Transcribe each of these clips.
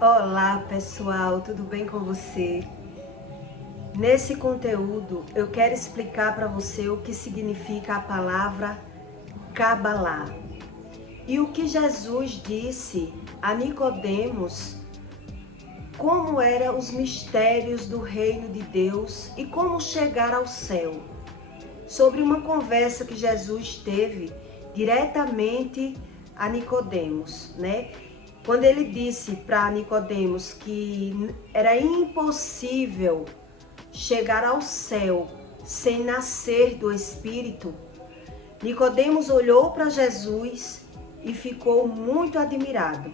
Olá pessoal, tudo bem com você? Nesse conteúdo eu quero explicar para você o que significa a palavra Cabalá e o que Jesus disse a Nicodemos, como eram os mistérios do reino de Deus e como chegar ao céu. Sobre uma conversa que Jesus teve diretamente a Nicodemos, né? Quando ele disse para Nicodemos que era impossível chegar ao céu sem nascer do Espírito, Nicodemos olhou para Jesus e ficou muito admirado,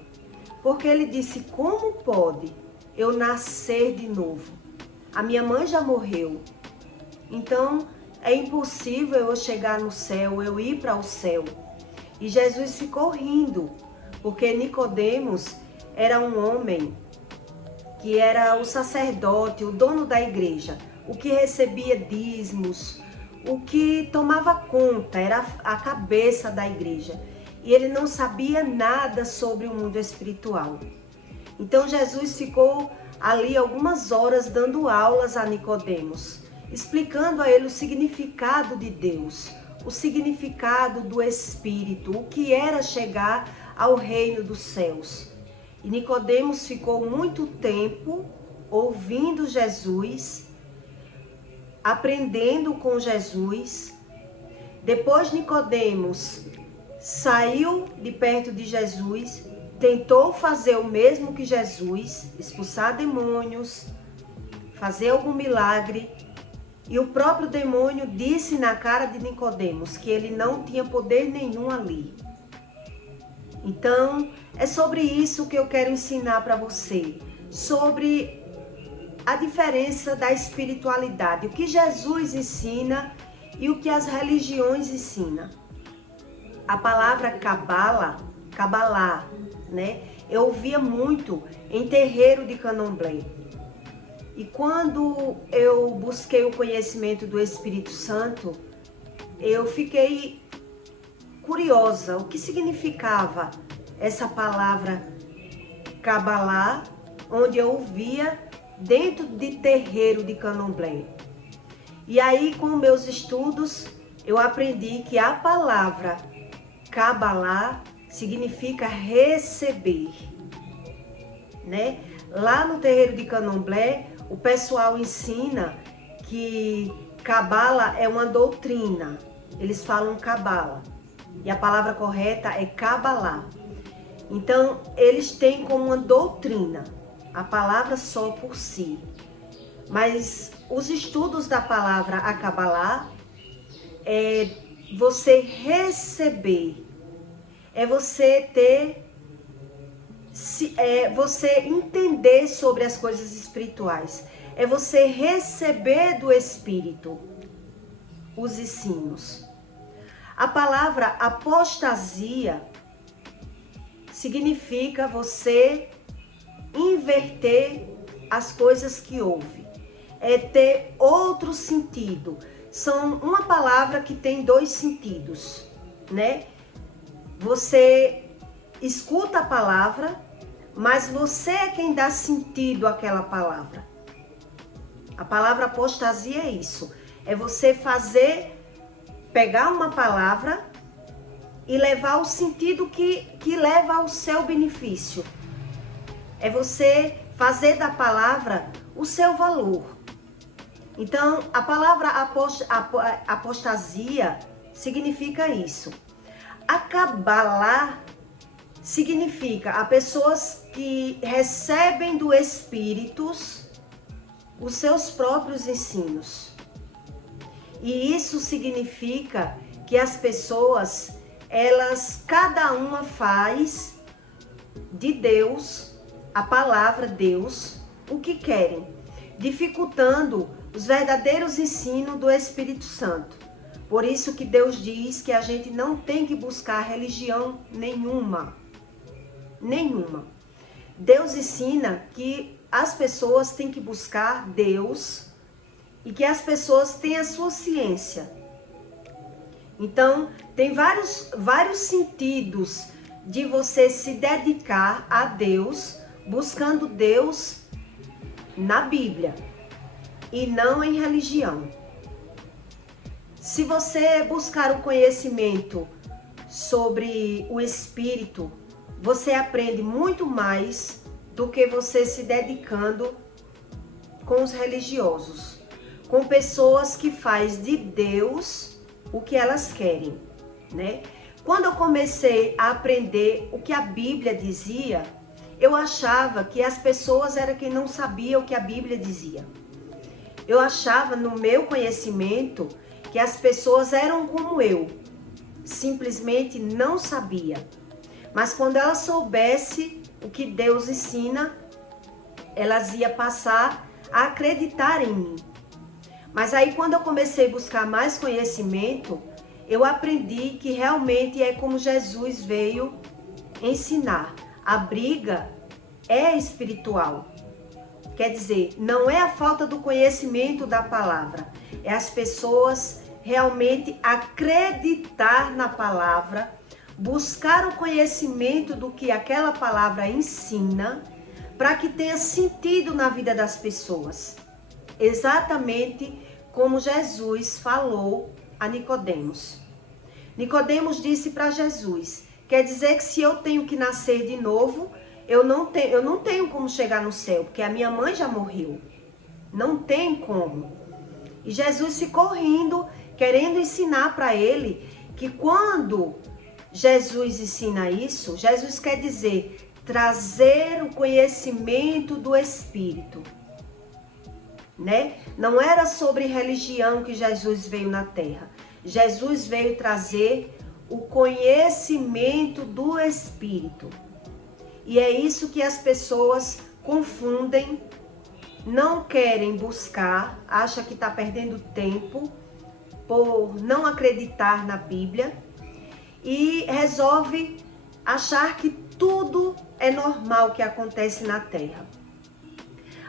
porque ele disse: como pode eu nascer de novo? A minha mãe já morreu, então é impossível eu chegar no céu, eu ir para o céu. E Jesus ficou rindo, porque Nicodemos era um homem que era o sacerdote, o dono da igreja, o que recebia dízimos, o que tomava conta, era a cabeça da igreja. E ele não sabia nada sobre o mundo espiritual. Então Jesus ficou ali algumas horas dando aulas a Nicodemos, explicando a ele o significado de Deus, o significado do Espírito, o que era chegar ao reino dos céus. E Nicodemos ficou muito tempo ouvindo Jesus, aprendendo com Jesus. Depois Nicodemos saiu de perto de Jesus, tentou fazer o mesmo que Jesus, expulsar demônios, fazer algum milagre. E o próprio demônio disse na cara de Nicodemos que ele não tinha poder nenhum ali. Então, é sobre isso que eu quero ensinar para você, sobre a diferença da espiritualidade, o que Jesus ensina e o que as religiões ensinam. A palavra Cabalá, né? Eu ouvia muito em terreiro de Candomblé. E quando eu busquei o conhecimento do Espírito Santo, eu fiquei curiosa o que significava essa palavra Cabalá, onde eu ouvia dentro de terreiro de Candomblé. E aí, com meus estudos, eu aprendi que a palavra Cabalá significa receber, né? Lá no terreiro de Candomblé, o pessoal ensina que Cabala é uma doutrina. Eles falam Cabala. E a palavra correta é Cabalá. Então, eles têm como uma doutrina a palavra só por si. Mas os estudos da palavra a Cabalá é você receber. É você ter... É você entender sobre as coisas espirituais, é você receber do Espírito os ensinos. A palavra apostasia significa você inverter as coisas que houve, é ter outro sentido. São uma palavra que tem dois sentidos, né? Você escuta a palavra, mas você é quem dá sentido àquela palavra. A palavra apostasia é isso. É você pegar uma palavra e levar o sentido que leva ao seu benefício. É você fazer da palavra o seu valor. Então, a palavra apostasia significa isso. A Cabalá significa a pessoas que recebem do Espírito os seus próprios ensinos. E isso significa que as pessoas, cada uma faz de Deus, a palavra Deus, o que querem, dificultando os verdadeiros ensinos do Espírito Santo. Por isso que Deus diz que a gente não tem que buscar religião nenhuma. Deus ensina que as pessoas têm que buscar Deus e que as pessoas têm a sua ciência. Então, tem vários sentidos de você se dedicar a Deus buscando Deus na Bíblia e não em religião. Se você buscar o conhecimento sobre o Espírito, você aprende muito mais do que você se dedicando com os religiosos, com pessoas que fazem de Deus o que elas querem, né? Quando eu comecei a aprender o que a Bíblia dizia, eu achava que as pessoas eram quem não sabia o que a Bíblia dizia. Eu achava no meu conhecimento que as pessoas eram como eu, simplesmente não sabia. Mas quando elas soubessem o que Deus ensina, elas iam passar a acreditar em mim. Mas aí quando eu comecei a buscar mais conhecimento, eu aprendi que realmente é como Jesus veio ensinar. A briga é espiritual. Quer dizer, não é a falta do conhecimento da palavra, é as pessoas realmente acreditar na palavra, buscar o conhecimento do que aquela palavra ensina, para que tenha sentido na vida das pessoas. Exatamente como Jesus falou a Nicodemos. Nicodemos disse para Jesus, quer dizer que se eu tenho que nascer de novo, eu não tenho como chegar no céu, porque a minha mãe já morreu. Não tem como. E Jesus ficou rindo, querendo ensinar para ele que quando Jesus ensina isso, Jesus quer dizer trazer o conhecimento do Espírito, né? Não era sobre religião que Jesus veio na terra. Jesus veio trazer o conhecimento do Espírito. E é isso que as pessoas confundem, não querem buscar, acham que está perdendo tempo por não acreditar na Bíblia e resolve achar que tudo é normal que acontece na Terra.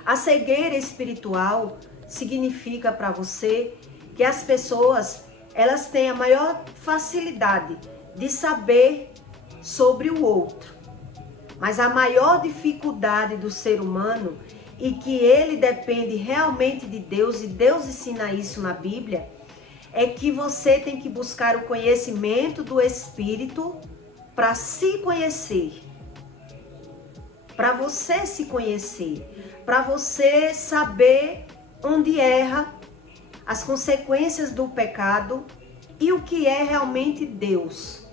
A cegueira espiritual significa para você que as pessoas elas têm a maior facilidade de saber sobre o outro. Mas a maior dificuldade do ser humano, e que ele depende realmente de Deus, e Deus ensina isso na Bíblia, é que você tem que buscar o conhecimento do Espírito para se conhecer. Para você se conhecer, para você saber onde erra, as consequências do pecado e o que é realmente Deus.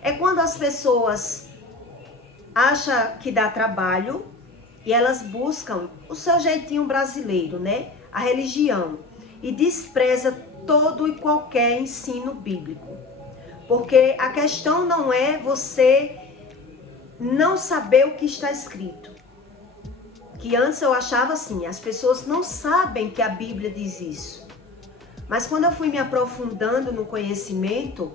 É quando as pessoas acham que dá trabalho e elas buscam o seu jeitinho brasileiro, né? A religião, e despreza todo e qualquer ensino bíblico. Porque a questão não é você não saber o que está escrito. Que antes eu achava assim, as pessoas não sabem que a Bíblia diz isso. Mas quando eu fui me aprofundando no conhecimento,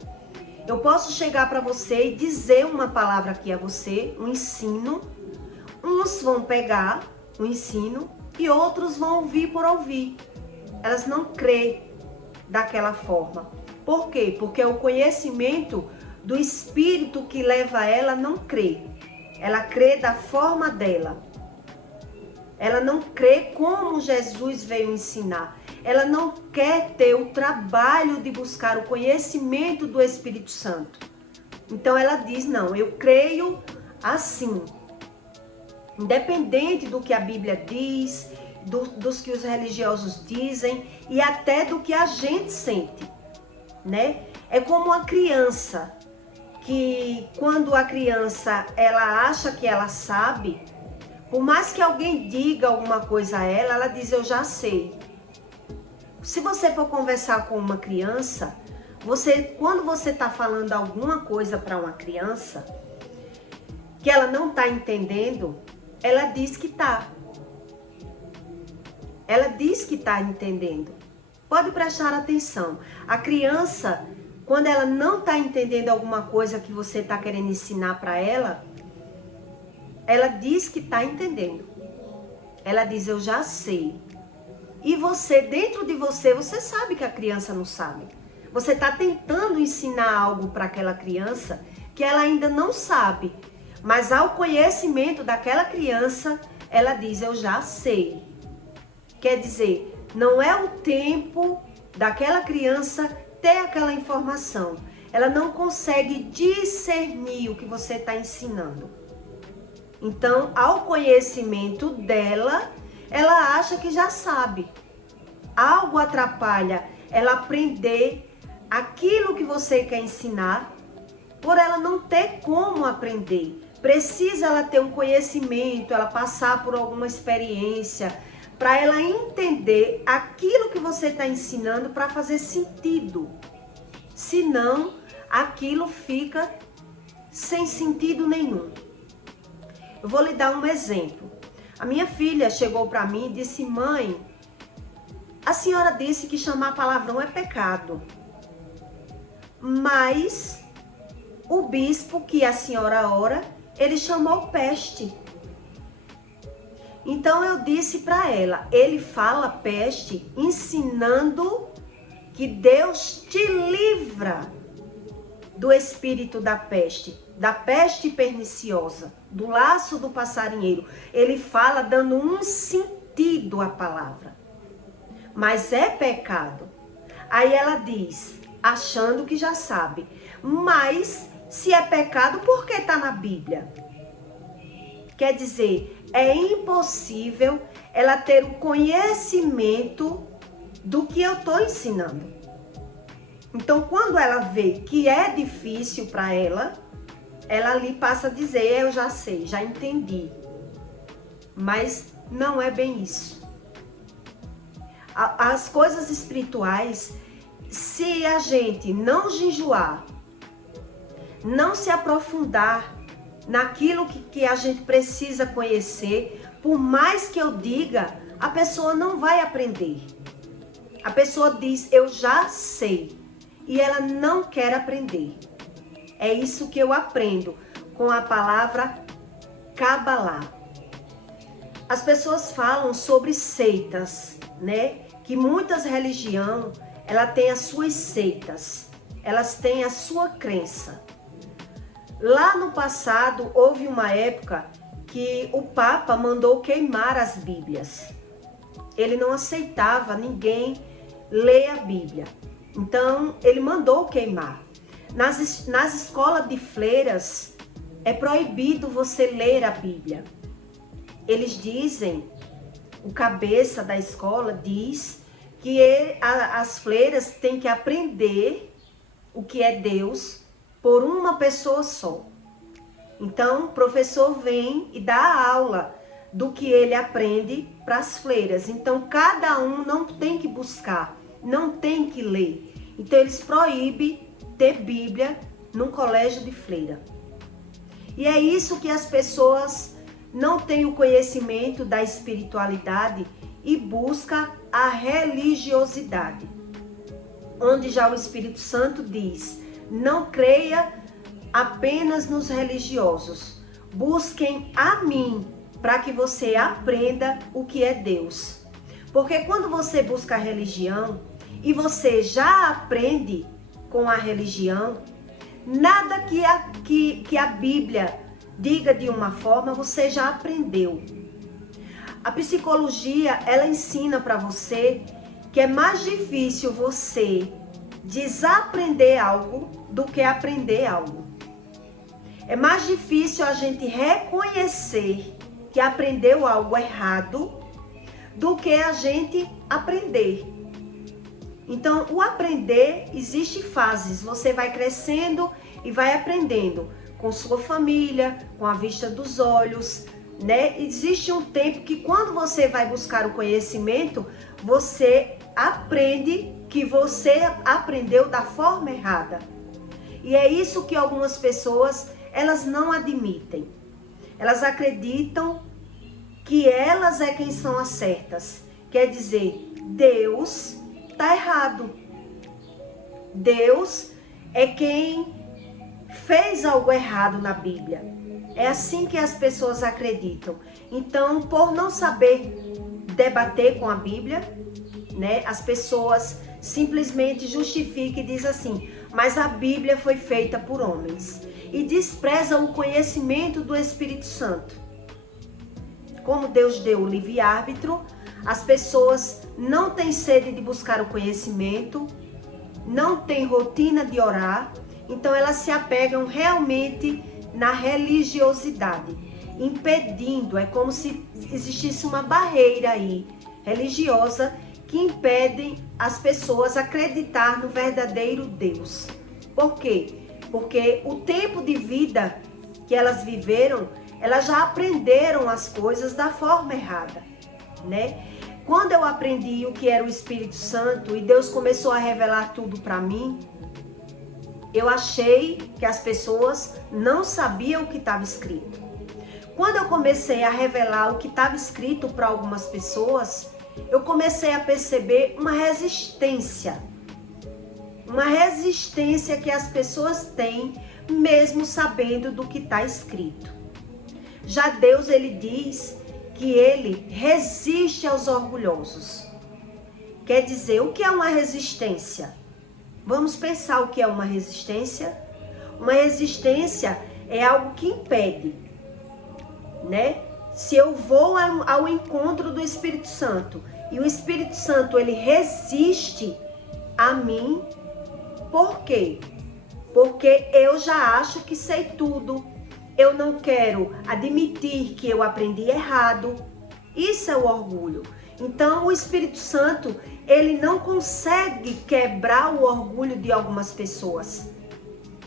eu posso chegar para você e dizer uma palavra aqui a você, um ensino. Uns vão pegar o ensino e outros vão ouvir por ouvir. Elas não creem daquela forma. Por quê? Porque é o conhecimento do Espírito que leva ela a não crer. Ela crê da forma dela. Ela não crê como Jesus veio ensinar. Ela não quer ter o trabalho de buscar o conhecimento do Espírito Santo. Então ela diz, não, eu creio assim. Independente do que a Bíblia diz, dos que os religiosos dizem e até do que a gente sente, né? É como uma criança, que quando a criança ela acha que ela sabe, por mais que alguém diga alguma coisa a ela, ela diz, eu já sei. Se você for conversar com uma criança, quando você está falando alguma coisa para uma criança, que ela não está entendendo, ela diz que está. Ela diz que está entendendo. Pode prestar atenção. A criança, quando ela não está entendendo alguma coisa que você está querendo ensinar para ela, ela diz que está entendendo. Ela diz, eu já sei. E você, dentro de você, você sabe que a criança não sabe. Você está tentando ensinar algo para aquela criança que ela ainda não sabe. Mas ao conhecimento daquela criança, ela diz, eu já sei. Quer dizer, não é o tempo daquela criança ter aquela informação. Ela não consegue discernir o que você está ensinando. Então, ao conhecimento dela, ela acha que já sabe. Algo atrapalha ela aprender aquilo que você quer ensinar, por ela não ter como aprender. Precisa ela ter um conhecimento, ela passar por alguma experiência, para ela entender aquilo que você está ensinando para fazer sentido. Senão, aquilo fica sem sentido nenhum. Eu vou lhe dar um exemplo. A minha filha chegou para mim e disse, mãe, a senhora disse que chamar palavrão é pecado. Mas o bispo que a senhora ora, ele chamou peste. Então eu disse para ela, ele fala peste ensinando que Deus te livra do espírito da peste perniciosa, do laço do passarinheiro. Ele fala dando um sentido à palavra. Mas é pecado. Aí ela diz, achando que já sabe, mas se é pecado, por que está na Bíblia? Quer dizer, é impossível ela ter o conhecimento do que eu estou ensinando. Então, quando ela vê que é difícil para ela ali passa a dizer, eu já sei, já entendi. Mas não é bem isso. As coisas espirituais, se a gente não jejuar, não se aprofundar naquilo que a gente precisa conhecer, por mais que eu diga, a pessoa não vai aprender. A pessoa diz, eu já sei, e ela não quer aprender. É isso que eu aprendo com a palavra Kabbalah. As pessoas falam sobre seitas, né? Que muitas religiões, ela tem as suas seitas, elas têm a sua crença. Lá no passado, houve uma época que o Papa mandou queimar as Bíblias. Ele não aceitava ninguém ler a Bíblia. Então, ele mandou queimar. Nas escolas de freiras, é proibido você ler a Bíblia. Eles dizem, o cabeça da escola diz que as freiras têm que aprender o que é Deus por uma pessoa só. Então, o professor vem e dá aula do que ele aprende para as freiras. Então, cada um não tem que buscar, não tem que ler. Então, eles proíbem ter Bíblia num colégio de freira. E é isso que as pessoas não têm o conhecimento da espiritualidade e busca a religiosidade. Onde já o Espírito Santo diz, não creia apenas nos religiosos. Busquem a mim para que você aprenda o que é Deus. Porque quando você busca a religião e você já aprende com a religião, nada que a Bíblia diga de uma forma, você já aprendeu. A psicologia, ela ensina para você que é mais difícil você desaprender algo do que aprender algo. É mais difícil a gente reconhecer que aprendeu algo errado do que a gente aprender. Então, o aprender, existe fases. Você vai crescendo e vai aprendendo com sua família, com a vista dos olhos, né? Existe um tempo que quando você vai buscar o conhecimento, você aprende que você aprendeu da forma errada. E é isso que algumas pessoas, elas não admitem. Elas acreditam que elas é quem são as certas. Quer dizer, Deus está errado. Deus é quem fez algo errado na Bíblia. É assim que as pessoas acreditam. Então, por não saber debater com a Bíblia, né, as pessoas simplesmente justificam e dizem assim, mas a Bíblia foi feita por homens. e despreza o conhecimento do Espírito Santo. Como Deus deu o livre-árbitro, as pessoas não têm sede de buscar o conhecimento, não têm rotina de orar, então elas se apegam realmente na religiosidade, impedindo, é como se existisse uma barreira aí religiosa que impedem as pessoas acreditar no verdadeiro Deus. Por quê? Porque o tempo de vida que elas viveram, elas já aprenderam as coisas da forma errada, né? Quando eu aprendi o que era o Espírito Santo e Deus começou a revelar tudo para mim, eu achei que as pessoas não sabiam o que estava escrito. Quando eu comecei a revelar o que estava escrito para algumas pessoas, eu comecei a perceber uma resistência que as pessoas têm, mesmo sabendo do que está escrito. Já Deus, ele diz que ele resiste aos orgulhosos. Quer dizer, o que é uma resistência? Vamos pensar o que é uma resistência? Uma resistência é algo que impede, né? Se eu vou ao encontro do Espírito Santo e o Espírito Santo ele resiste a mim, por quê? Porque eu já acho que sei tudo, eu não quero admitir que eu aprendi errado. Isso é o orgulho. Então o Espírito Santo ele não consegue quebrar o orgulho de algumas pessoas.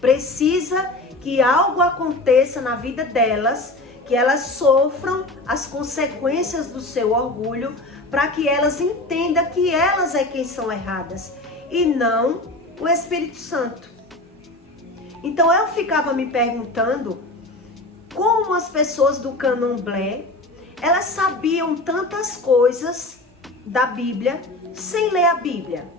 Precisa que algo aconteça na vida delas, que elas sofram as consequências do seu orgulho, para que elas entendam que elas é quem são erradas e não o Espírito Santo. Então eu ficava me perguntando como as pessoas do Candomblé, elas sabiam tantas coisas da Bíblia sem ler a Bíblia.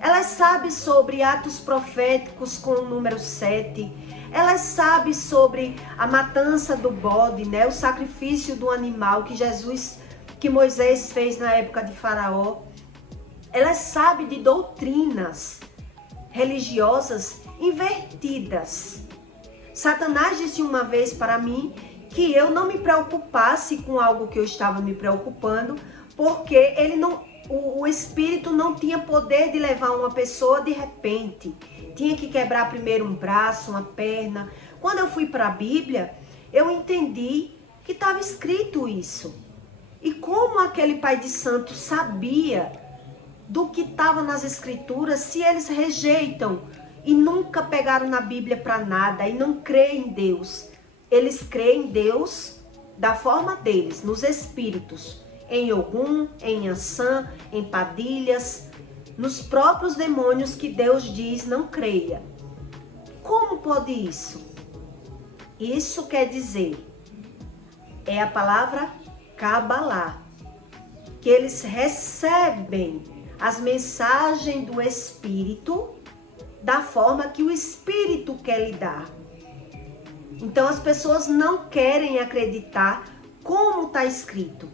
Elas sabem sobre atos proféticos com o número 7, elas sabem sobre a matança do bode, né? O sacrifício do animal que Moisés fez na época de Faraó. Elas sabem de doutrinas religiosas invertidas. Satanás disse uma vez para mim que eu não me preocupasse com algo que eu estava me preocupando, porque o Espírito não tinha poder de levar uma pessoa de repente. Tinha que quebrar primeiro um braço, uma perna. Quando eu fui para a Bíblia, eu entendi que estava escrito isso. E como aquele pai de santo sabia do que estava nas escrituras, se eles rejeitam e nunca pegaram na Bíblia para nada e não creem em Deus? Eles creem em Deus da forma deles, nos espíritos, em Ogum, em Ansan, em Padilhas, nos próprios demônios que Deus diz não creia. Como pode isso? Isso quer dizer, é a palavra Cabalá, que eles recebem as mensagens do Espírito da forma que o Espírito quer lhe dar. Então as pessoas não querem acreditar como está escrito.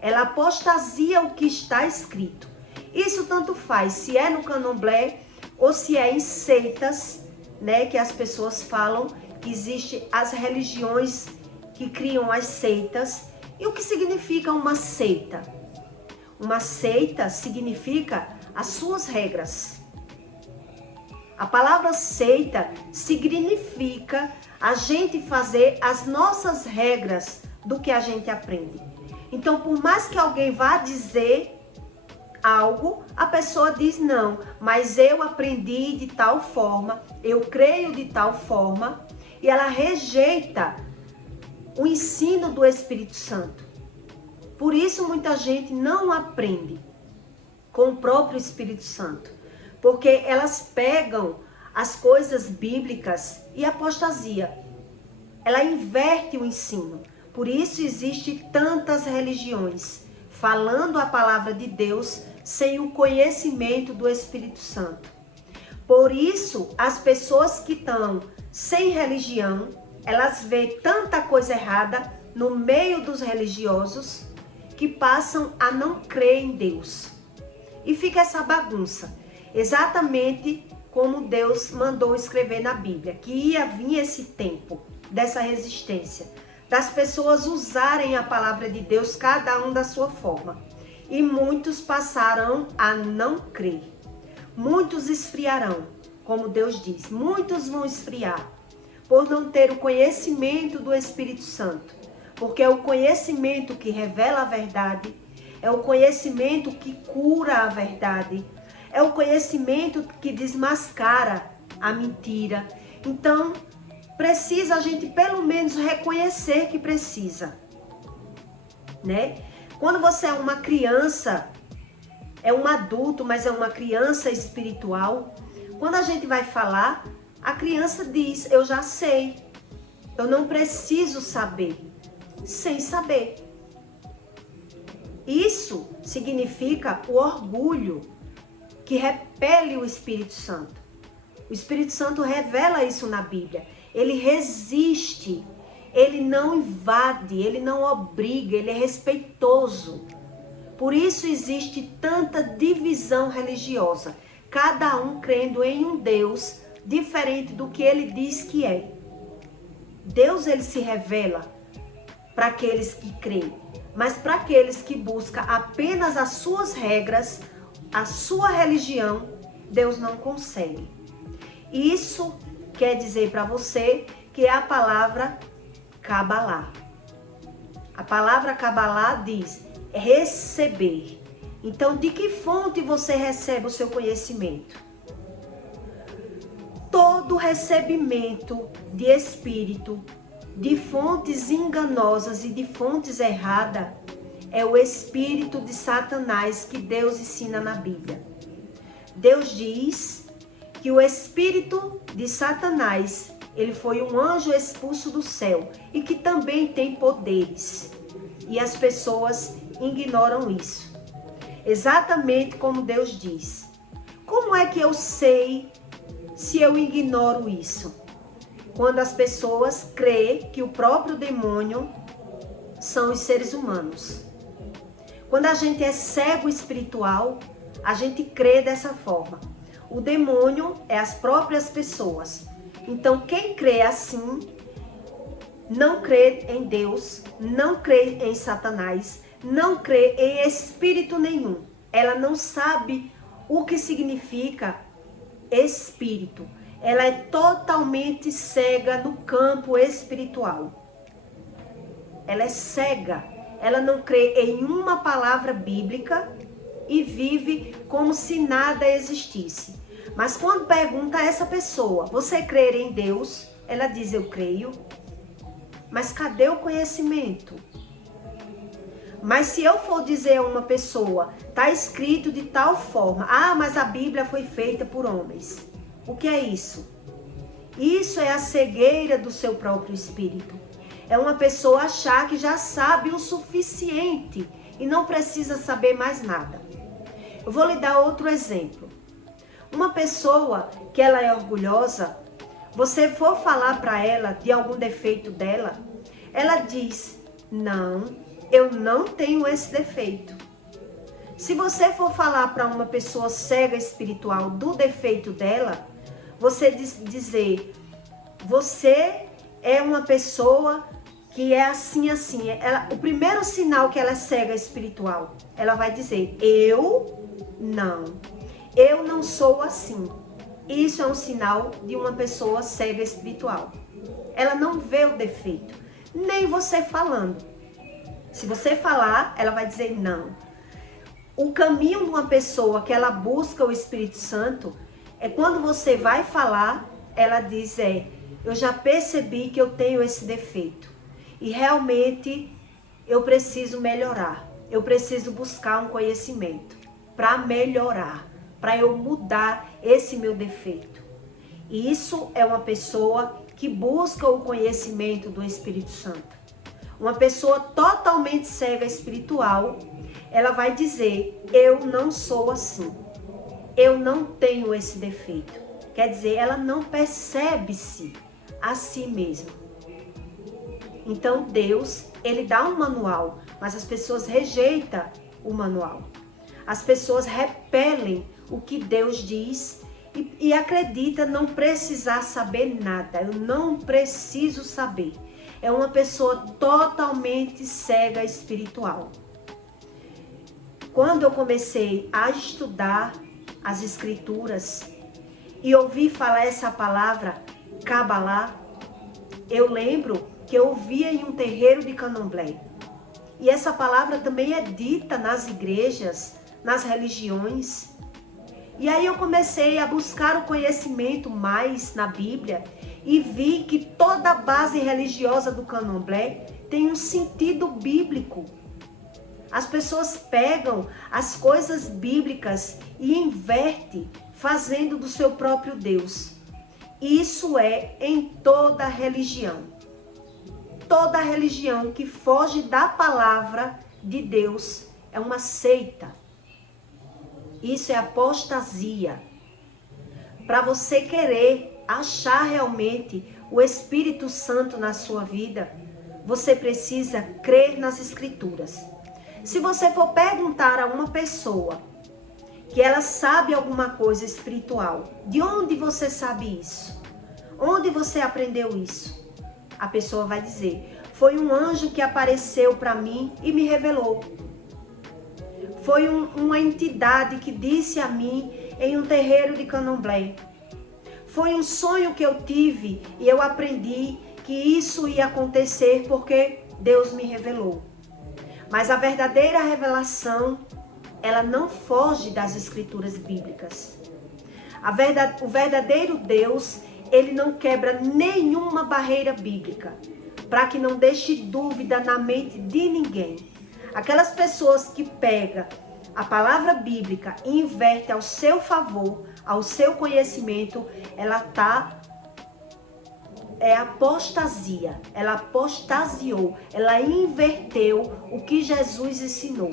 Ela apostasia o que está escrito. Isso tanto faz se é no Candomblé ou se é em seitas, né, que as pessoas falam que existem as religiões que criam as seitas. E o que significa uma seita? Uma seita significa as suas regras. A palavra seita significa a gente fazer as nossas regras do que a gente aprende. Então, por mais que alguém vá dizer algo, a pessoa diz não, mas eu aprendi de tal forma, eu creio de tal forma, e ela rejeita o ensino do Espírito Santo. Por isso muita gente não aprende com o próprio Espírito Santo, porque elas pegam as coisas bíblicas e apostasia. Ela inverte o ensino. Por isso existe tantas religiões falando a palavra de Deus sem o conhecimento do Espírito Santo. Por isso as pessoas que estão sem religião, elas veem tanta coisa errada no meio dos religiosos que passam a não crer em Deus. E fica essa bagunça, exatamente como Deus mandou escrever na Bíblia, que ia vir esse tempo dessa resistência, das pessoas usarem a palavra de Deus, cada um da sua forma. E muitos passarão a não crer. Muitos esfriarão, como Deus diz. Muitos vão esfriar, por não ter o conhecimento do Espírito Santo. Porque é o conhecimento que revela a verdade, é o conhecimento que cura a verdade, é o conhecimento que desmascara a mentira. Então, precisa a gente pelo menos reconhecer que precisa, né? Quando você é uma criança, é um adulto, mas é uma criança espiritual, quando a gente vai falar, a criança diz, eu já sei, eu não preciso saber, sem saber. Isso significa o orgulho que repele o Espírito Santo. O Espírito Santo revela isso na Bíblia. Ele resiste, ele não invade, ele não obriga, ele é respeitoso. Por isso existe tanta divisão religiosa, cada um crendo em um Deus diferente do que ele diz que é. Deus, ele se revela para aqueles que creem, mas para aqueles que buscam apenas as suas regras, a sua religião, Deus não consegue. Isso quer dizer para você que é a palavra Cabalá. A palavra Cabalá diz receber. Então, de que fonte você recebe o seu conhecimento? Todo recebimento de espírito, de fontes enganosas e de fontes erradas, é o espírito de Satanás que Deus ensina na Bíblia. Deus diz que o espírito de Satanás, ele foi um anjo expulso do céu e que também tem poderes. E as pessoas ignoram isso. Exatamente como Deus diz. Como é que eu sei se eu ignoro isso? Quando as pessoas creem que o próprio demônio são os seres humanos. Quando a gente é cego espiritual, a gente crê dessa forma. O demônio é as próprias pessoas. Então, quem crê assim, não crê em Deus, não crê em Satanás, não crê em espírito nenhum. Ela não sabe o que significa espírito. Ela é totalmente cega no campo espiritual. Ela é cega. Ela não crê em uma palavra bíblica e vive como se nada existisse. Mas quando pergunta a essa pessoa, você crê em Deus? Ela diz, eu creio. Mas cadê o conhecimento? Mas se eu for dizer a uma pessoa, está escrito de tal forma, mas a Bíblia foi feita por homens. O que é isso? Isso é a cegueira do seu próprio espírito. É uma pessoa achar que já sabe o suficiente e não precisa saber mais nada. Eu vou lhe dar outro exemplo. Uma pessoa que ela é orgulhosa, você for falar para ela de algum defeito dela, ela diz, não, eu não tenho esse defeito. Se você for falar para uma pessoa cega espiritual do defeito dela, você dizer, você é uma pessoa que é assim, assim. O primeiro sinal que ela é cega espiritual, ela vai dizer, eu não sou assim. Isso é um sinal de uma pessoa cega espiritual. Ela não vê o defeito, nem você falando. Se você falar, ela vai dizer não. O caminho de uma pessoa que ela busca o Espírito Santo é quando você vai falar, ela diz, eu já percebi que eu tenho esse defeito. E realmente eu preciso melhorar. Eu preciso buscar um conhecimento para melhorar, para eu mudar esse meu defeito. E isso é uma pessoa que busca o conhecimento do Espírito Santo. Uma pessoa totalmente cega espiritual, ela vai dizer, eu não sou assim. Eu não tenho esse defeito. Quer dizer, ela não percebe-se a si mesma. Então Deus, ele dá um manual, mas as pessoas rejeitam o manual. As pessoas repelem o que Deus diz e acredita não precisar saber nada. Eu não preciso saber. É uma pessoa totalmente cega espiritual. Quando eu comecei a estudar as escrituras e ouvi falar essa palavra, Kabbalah, eu lembro que eu ouvia em um terreiro de candomblé. E essa palavra também é dita nas igrejas, nas religiões. E aí eu comecei a buscar o conhecimento mais na Bíblia e vi que toda a base religiosa do candomblé tem um sentido bíblico. As pessoas pegam as coisas bíblicas e invertem, fazendo do seu próprio Deus. Isso é em toda religião. Toda religião que foge da palavra de Deus é uma seita. Isso é apostasia. Para você querer achar realmente o Espírito Santo na sua vida, você precisa crer nas Escrituras. Se você for perguntar a uma pessoa que ela sabe alguma coisa espiritual, de onde você sabe isso? Onde você aprendeu isso? A pessoa vai dizer, foi um anjo que apareceu para mim e me revelou. Foi uma entidade que disse a mim em um terreiro de candomblé. Foi um sonho que eu tive e eu aprendi que isso ia acontecer porque Deus me revelou. Mas a verdadeira revelação, ela não foge das escrituras bíblicas. O verdadeiro Deus, ele não quebra nenhuma barreira bíblica, para que não deixe dúvida na mente de ninguém. Aquelas pessoas que pegam a palavra bíblica e invertem ao seu favor, ao seu conhecimento, é apostasia. Ela apostasiou, ela inverteu o que Jesus ensinou.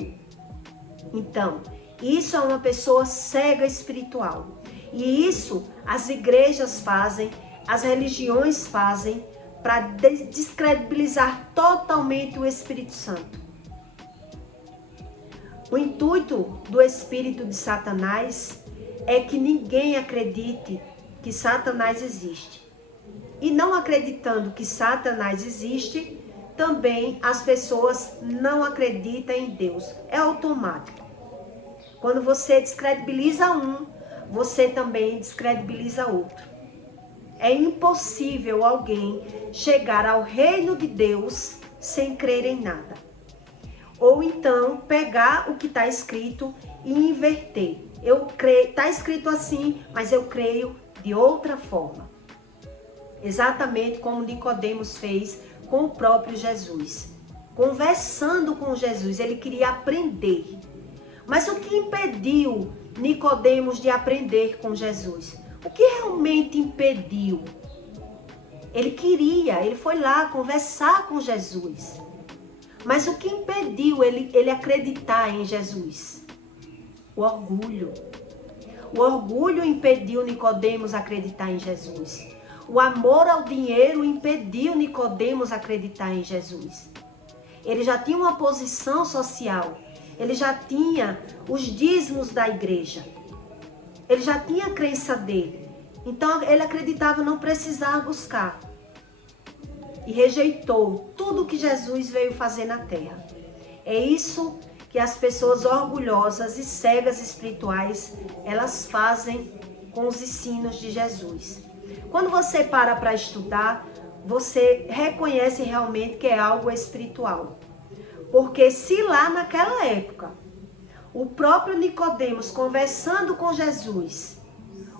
Então, isso é uma pessoa cega espiritual. E isso as igrejas fazem, as religiões fazem para descredibilizar totalmente o Espírito Santo. O intuito do espírito de Satanás é que ninguém acredite que Satanás existe. E não acreditando que Satanás existe, também as pessoas não acreditam em Deus. É automático. Quando você descredibiliza um, você também descredibiliza outro. É impossível alguém chegar ao reino de Deus sem crer em nada. Ou então pegar o que está escrito e inverter. Eu creio, está escrito assim, mas eu creio de outra forma. Exatamente como Nicodemos fez com o próprio Jesus. Conversando com Jesus, ele queria aprender. Mas o que impediu Nicodemos de aprender com Jesus? O que realmente impediu? Ele foi lá conversar com Jesus. Mas o que impediu ele acreditar em Jesus? O orgulho. O orgulho impediu Nicodemos acreditar em Jesus. O amor ao dinheiro impediu Nicodemos acreditar em Jesus. Ele já tinha uma posição social. Ele já tinha os dízimos da igreja. Ele já tinha a crença dele. Então ele acreditava não precisar buscar. E rejeitou tudo que Jesus veio fazer na terra. É isso que as pessoas orgulhosas e cegas espirituais, elas fazem com os ensinos de Jesus. Quando você para estudar, você reconhece realmente que é algo espiritual. Porque se lá naquela época, o próprio Nicodemos conversando com Jesus,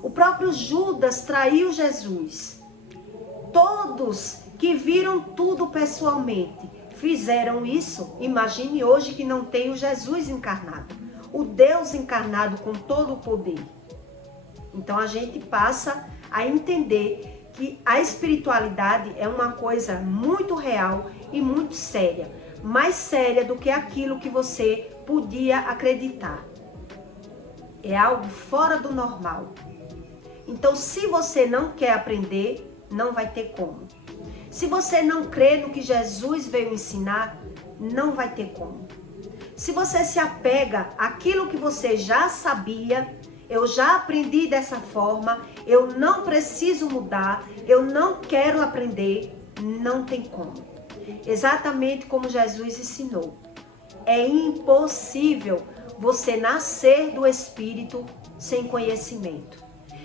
o próprio Judas traiu Jesus, todos que viram tudo pessoalmente fizeram isso, imagine hoje que não tem o Jesus encarnado, o Deus encarnado com todo o poder. Então a gente passa a entender que a espiritualidade é uma coisa muito real e muito séria, mais séria do que aquilo que você podia acreditar. É algo fora do normal. Então, se você não quer aprender, não vai ter como. Se você não crê no que Jesus veio ensinar, não vai ter como. Se você se apega àquilo que você já sabia, eu já aprendi dessa forma, eu não preciso mudar, eu não quero aprender, não tem como. Exatamente como Jesus ensinou. É impossível você nascer do Espírito sem conhecimento.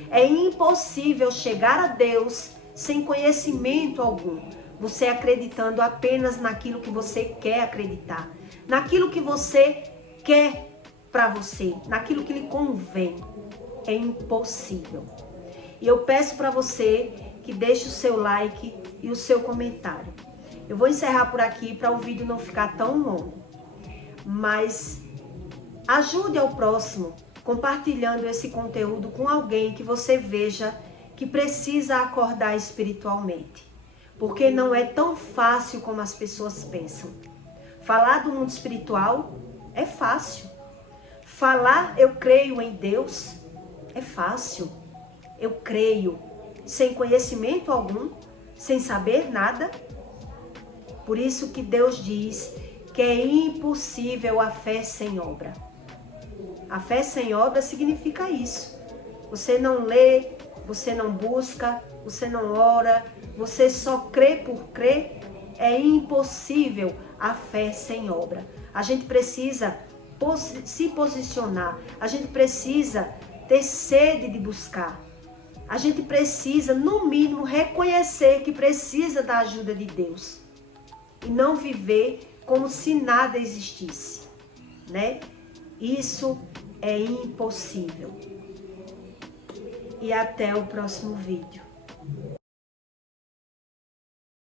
É impossível chegar a Deus sem conhecimento algum. Você acreditando apenas naquilo que você quer acreditar, naquilo que você quer para você, naquilo que lhe convém. É impossível. E eu peço para você que deixe o seu like e o seu comentário. Eu vou encerrar por aqui para o vídeo não ficar tão longo. Mas ajude ao próximo compartilhando esse conteúdo com alguém que você veja que precisa acordar espiritualmente. Porque não é tão fácil como as pessoas pensam. Falar do mundo espiritual é fácil. Falar eu creio em Deus é fácil. Eu creio sem conhecimento algum, sem saber nada. Por isso que Deus diz que é impossível a fé sem obra. A fé sem obra significa isso. Você não lê, você não busca, você não ora, você só crê por crer. É impossível a fé sem obra. A gente precisa se posicionar, a gente precisa ter sede de buscar. A gente precisa, no mínimo, reconhecer que precisa da ajuda de Deus. E não viver como se nada existisse, né? Isso é impossível. E até o próximo vídeo.